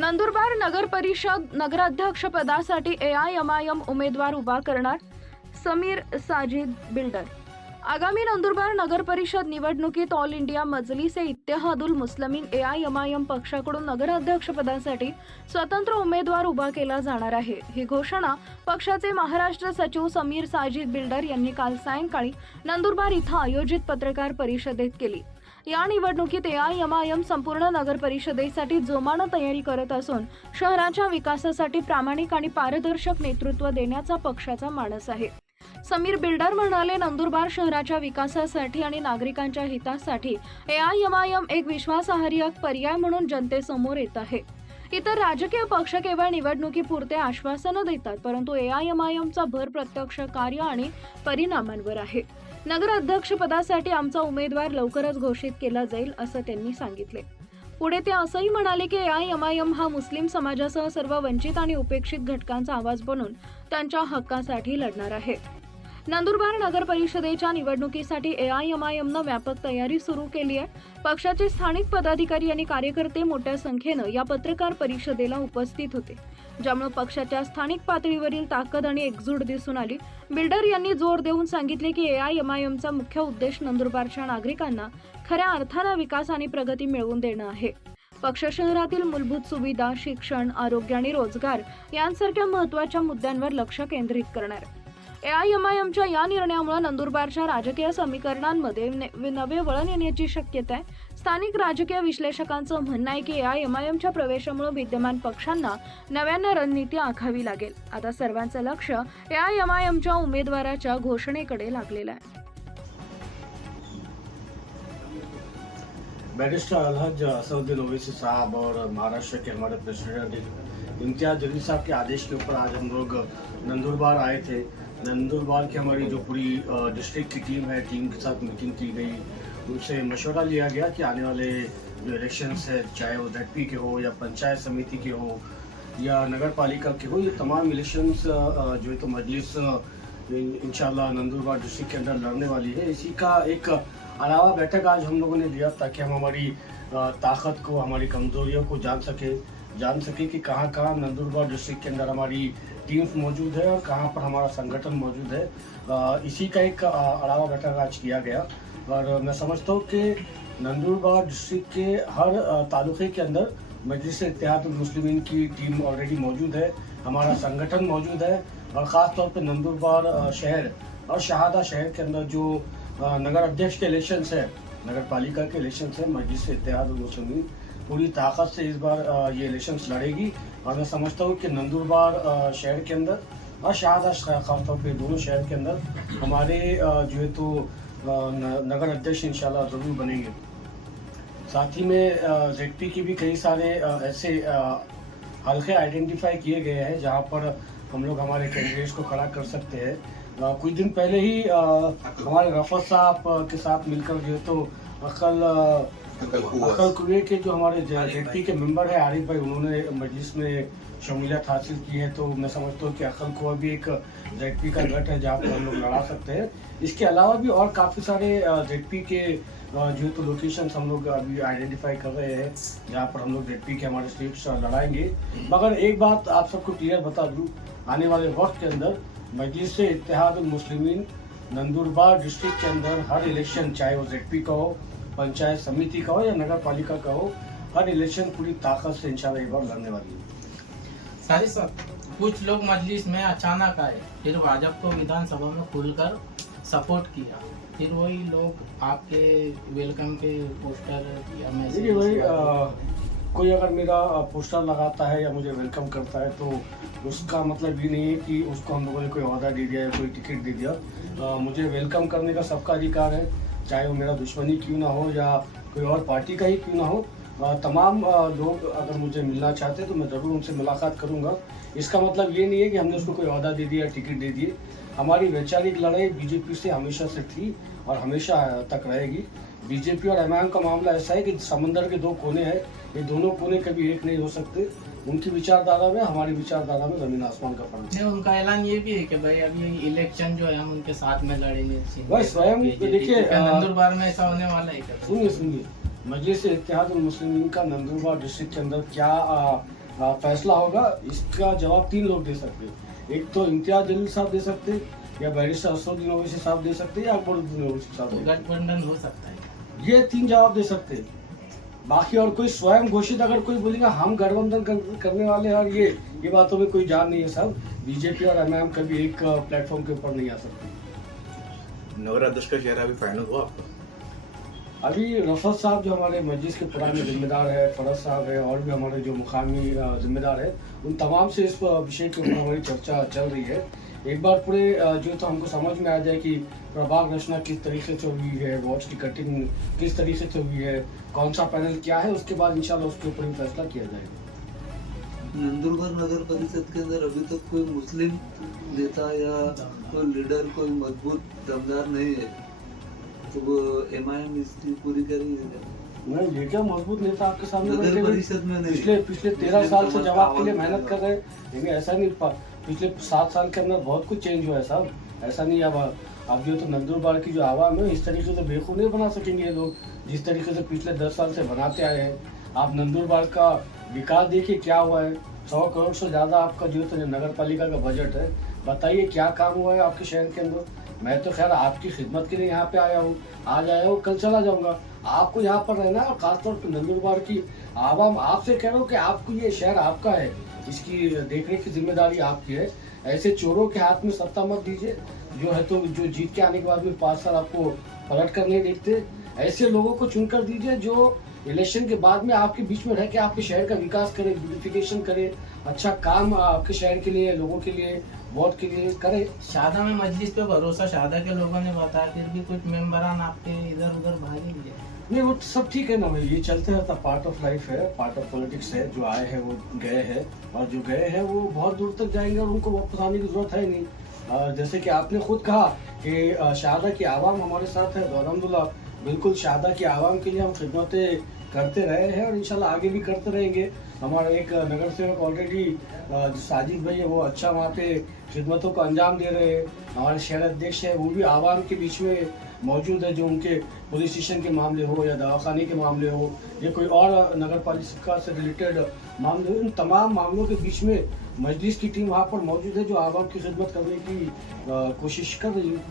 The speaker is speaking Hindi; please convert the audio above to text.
नंदुरबार नगर परिषद नगराध्यक्ष पदासाठी AIMIM उमेदवार उभा करणार समीर साजिद बिल्डर। आगामी नंदुरबार नगर परिषद निवडणुकीत ऑल इंडिया मजलिस इत्तेहादुल मुस्लिमीन AIMIM पक्षाकडून नगराध्यक्ष पदासाठी स्वतंत्र उमेदवार उभा केला जाणार आहे। ही घोषणा पक्षाचे महाराष्ट्र सचिव समीर साजिद बिल्डर यांनी काल सायंकाळी नंदुरबार इथं आयोजित पत्रकार परिषदेत केली। या निवडणुकीत AIMIM संपूर्ण नगर परिषदेसाठी जोमानं तयारी करत असून शहराच्या विकासासाठी प्रामाणिक आणि पारदर्शक नेतृत्व देण्याचा पक्षाचा मानस आहे। समीर बिल्डर म्हणाले, नंदुरबार शहराच्या विकासासाठी आणि नागरिकांच्या हितासाठी AIMIM एक विश्वासार्ह पर्याय म्हणून जनतेसमोर येत आहे। इतर राजकीय पक्ष केवळ निवडणुकीपुरते आश्वासनं देतात, परंतु AIMIMचा भर प्रत्यक्ष कार्य आणि परिणामांवर आहे। नगर अध्यक्ष पदासाठी आमचा उमेदवार लवकरच घोषित केला जाईल असं त्यांनी सांगितले। पुढे ते असंही म्हणाले की AIMIM हा मुस्लिम समाजासह सर्व वंचित आणि उपेक्षित घटकांचा आवाज बनून त्यांच्या हक्कासाठी लढणार आहे। नंदुरबार नगर परिषदेच्या निवडणुकीसाठी AIMIMनं व्यापक तयारी सुरू केली आहे। पक्षाचे स्थानिक पदाधिकारी आणि कार्यकर्ते मोठ्या संख्येनं या पत्रकार परिषदेला उपस्थित होते, ज्यामुळे पक्षाच्या स्थानिक पातळीवरील ताकद आणि एकजूट दिसून आली। बिल्डर यांनी जोर देऊन सांगितले की AIMIMचा मुख्य उद्देश नंदुरबारच्या नागरिकांना खऱ्या अर्थानं विकास आणि प्रगती मिळवून देणं आहे। पक्ष शहरातील मूलभूत सुविधा, शिक्षण, आरोग्य आणि रोजगार यांसारख्या महत्त्वाच्या मुद्द्यांवर लक्ष केंद्रित करणार आहे। AIMIMच्या या निर्णयामुळे नंदुरबारच्या राजकीय समीकरणांमध्ये नवे वळण येण्याची शक्यता आहे। स्थानिक राजकीय विश्लेषकांचं म्हणणं आहे की AIMIMच्या प्रवेशामुळे विद्यमान पक्षांना नव्यानं रणनीती आखावी लागेल। आता सर्वांचं लक्ष AIMIMच्या उमेदवाराच्या घोषणेकडे लागलेलं आहे। बैरिस्टर अलहज असदुद्दीन ओवैसी साहब और महाराष्ट्र के हमारे प्रेसिडेंट इम्तियाज जलील साहब के आदेश के ऊपर आज हम लोग नंदुरबार आए थे। नंदुरबार की हमारी जो पूरी डिस्ट्रिक्ट की टीम है, टीम के साथ मीटिंग की गई, उनसे मशवरा लिया गया कि आने वाले जो इलेक्शंस है, चाहे वो ZP के हो या पंचायत समिति के हो या नगर पालिका के हो, ये तमाम इलेक्शंस जो है तो मजलिस इंशाल्लाह नंदुरबार डिस्ट्रिक्ट के अंदर लड़ने वाली है। इसी का एक अलावा बैठक आज हम लोगों ने लिया ताकि हम हमारी ताकत को, हमारी कमजोरियों को जान सके कि कहाँ नंदुरबार डिस्ट्रिक्ट के अंदर हमारी टीम्स मौजूद है और कहाँ पर हमारा संगठन मौजूद है। इसी का एक अलावा बैठक आज किया गया और मैं समझता हूँ कि नंदुरबार डिस्ट्रिक्ट के हर तालुके के अंदर मजलिस इत्तेहादुल मुस्लिमीन की टीम ऑलरेडी मौजूद है, हमारा संगठन मौजूद है और ख़ास तौर पर नंदुरबार शहर और शहादा शहर के अंदर जो नगर अध्यक्ष के इलेक्शंस है, नगर पालिका के इलेक्शंस है, मजलिस इत्तेहादुल मुस्लिमीन पूरी ताकत से इस बार ये इलेक्शंस लड़ेगी और मैं समझता हूँ कि नंदुरबार शहर के अंदर और शहादा खासतौर पे दोनों शहर के अंदर हमारे जो है तो नगर अध्यक्ष इंशाल्लाह ज़रूर बनेंगे। साथ ही में ZP की भी कई सारे ऐसे हल्के आइडेंटिफाई किए गए हैं जहाँ पर हम लोग हमारे कैंडिडेट्स को खड़ा कर सकते हैं। कुछ दिन पहले ही हमारे रफत साहब के साथ मिलकर जो है तो अकल कुएं के जो हमारे ZP के मेंबर है आरिफ भाई, उन्होंने मजलिस में शमूलियत हासिल की है। तो मैं समझता हूँ कि अकल कुआं भी एक ZP का गठ है जहाँ पर हम लोग लड़ा सकते हैं। इसके अलावा भी और काफ़ी सारे ZP के जो है तो लोकेशंस हम लोग अभी आइडेंटिफाई कर रहे हैं जहाँ पर हम लोग ZP के हमारे स्टेट्स लड़ाएंगे। मगर एक बात आप सबको क्लियर बता दूँ, आने वाले वक्त के अंदर मजलिस इत्तेहादुल मुस्लिमीन नंदुरबार डिस्ट्रिक्ट के अंदर हर इलेक्शन, चाहे वो ZP का हो, पंचायत समिति का हो या नगर पालिका का हो, हर इलेक्शन पूरी ताकत से इंशाल्लाह एक बार लड़ने वाली है। सारी सब कुछ लोग मजलिस में अचानक आए, फिर भाजपा को विधानसभा में खुलकर सपोर्ट किया, फिर वही लोग आपके वेलकम के पोस्टर या मैसेज कोई अगर मेरा पोस्टर लगाता है या मुझे वेलकम करता है तो उसका मतलब ये नहीं है कि उसको हम लोगों ने कोई ओहदा दे दिया या कोई टिकट दे दिया। मुझे वेलकम करने का सबका अधिकार है, चाहे वो मेरा दुश्मनी क्यों ना हो या कोई और पार्टी का ही क्यों ना हो। तमाम लोग अगर मुझे मिलना चाहते हैं तो मैं ज़रूर उनसे मुलाकात करूंगा। इसका मतलब ये नहीं है कि हमने उसको कोई ओहदा दे दिया, टिकट दे दिए। हमारी वैचारिक लड़ाई बीजेपी से हमेशा से थी और हमेशा तक रहेगी। बीजेपी और MIM का मामला ऐसा है कि समंदर के दो कोने हैं, ये दोनों कोने कभी एक नहीं हो सकते। उनकी विचारधारा में, हमारी विचारधारा में जमीन आसमान का फर्क है। उनका ऐलान ये भी है कि भाई अभी इलेक्शन जो है हम उनके साथ में लड़ेंगे। भाई स्वयं देखिए नंदुरबार में ऐसा होने वाला है। सुनिए मजलिस इत्तेहादुल मुस्लिमीन का नंदुरबार डिस्ट्रिक्ट के अंदर क्या फैसला होगा, इसका जवाब 3 लोग दे सकते हैं। एक तो इम्तियाज जलील साहब दे सकते हैं, या बैरिस्टर असदुद्दीन ओवैसी साहब दे सकते हैं, या अकबरुद्दीन ओवैसी साहब तो दे सकते गठबंधन हो सकता है। हैं। ये 3 जवाब दे सकते हैं। बाकी और कोई स्वयं घोषित अगर कोई बोलेगा हम गठबंधन करने वाले हैं, और ये बातों में कोई जान नहीं है साहब। बीजेपी और एमआईएम कभी एक प्लेटफॉर्म के ऊपर नहीं आ सकती। नगर अध्यक्ष का चेहरा अभी फाइनल हुआ आपका? अभी रफत साहब जो हमारे मस्जिद के पुराने जिम्मेदार है, फरज साहब है, और भी हमारे जो मुकामी जिम्मेदार है, उन तमाम से इस विषय के ऊपर हमारी चर्चा चल रही है। एक बार पूरे जो तो हमको समझ में आ जाए कि प्रभाग रचना किस तरीके से हुई है, वॉच की कटिंग किस तरीके से हुई है, कौन सा पैनल क्या है, उसके बाद इंशाल्लाह उसके ऊपर ही फैसला किया जाएगा। नंदुरबार नगर परिषद के अंदर अभी तक कोई मुस्लिम नेता या कोई लीडर, कोई मजबूत दमदार नहीं है, तो वो एमआईएम इसकी पूरी करेगी। नहीं, ये क्या मजबूत नेता आपके सामने नगर बैठे हुए परिषद में नहीं, पिछले 13 साल से जवाब के लिए मेहनत कर रहे हैं, लेकिन ऐसा नहीं पिछले 7 साल के अंदर बहुत कुछ चेंज हुआ है साहब। ऐसा नहीं अब जो तो नंदुरबार की जो आवाम है इस तरीके से बेवकूफ़ नहीं बना सकेंगे ये लोग, जिस तरीके से पिछले 10 साल से बनाते आए हैं। आप नंदुरबार का विकास देखिए क्या हुआ है। 100 करोड़ से ज़्यादा आपका जो तो नगर पालिका का बजट है। बताइए क्या काम हुआ है आपके शहर के अंदर। मैं तो खैर आपकी खिदमत के लिए यहाँ पे आया हूँ, आज आया हूँ, कल चला जाऊँगा। आपको यहाँ पर रहना है, और खासतौर पर नंदुरबार की आवाम आपसे कह रहा हूँ कि आपको ये शहर आपका है, इसकी देखरेख की जिम्मेदारी आपकी है। ऐसे चोरों के हाथ में सत्ता मत दीजिए, जो है तो जो जीत के आने के बाद में 5 साल आपको पलट कर नहीं देखते। ऐसे लोगों को चुनकर दीजिए जो इलेक्शन के बाद में आपके बीच में रह के आपके शहर का विकास करे, ब्यूटिफिकेशन करे, अच्छा काम आपके शहर के लिए, लोगों के लिए, वोट के लिए करे। शादा में मजलिस पे भरोसा शादा के लोगों ने बताया, फिर भी कुछ मेंबरान आपके इधर उधर भागे भी है। नहीं, वो सब ठीक है ना भाई, ये चलते रहता, पार्ट ऑफ लाइफ है, पार्ट ऑफ पॉलिटिक्स है। जो आए हैं वो गए हैं, और जो गए हैं वो बहुत दूर तक जाएंगे, और उनको वापस आने की जरूरत है नहीं। जैसे कि आपने खुद कहा कि शादा की आवाम हमारे साथ है, तो अल्हम्दुलिल्लाह बिल्कुल शादा की आवाम के लिए हम खिदमतें करते रहे हैं, और इंशाल्लाह आगे भी करते रहेंगे। हमारा एक नगर सेवक ऑलरेडी साजिद भाई है, वो अच्छा वहाँ पे खिदमतों को अंजाम दे रहे हैं। हमारे शहर अध्यक्ष है, वो भी आवाम के बीच में मौजूद है, जो उनके पुलिस स्टेशन के मामले हो, या दवाखाने के मामले हो, या कोई और नगर पालिका से रिलेटेड मामले हो, इन तमाम मामलों के बीच में मजलिस की टीम वहाँ पर मौजूद है, जो आवाम की खिदमत करने की कोशिश कर रही है।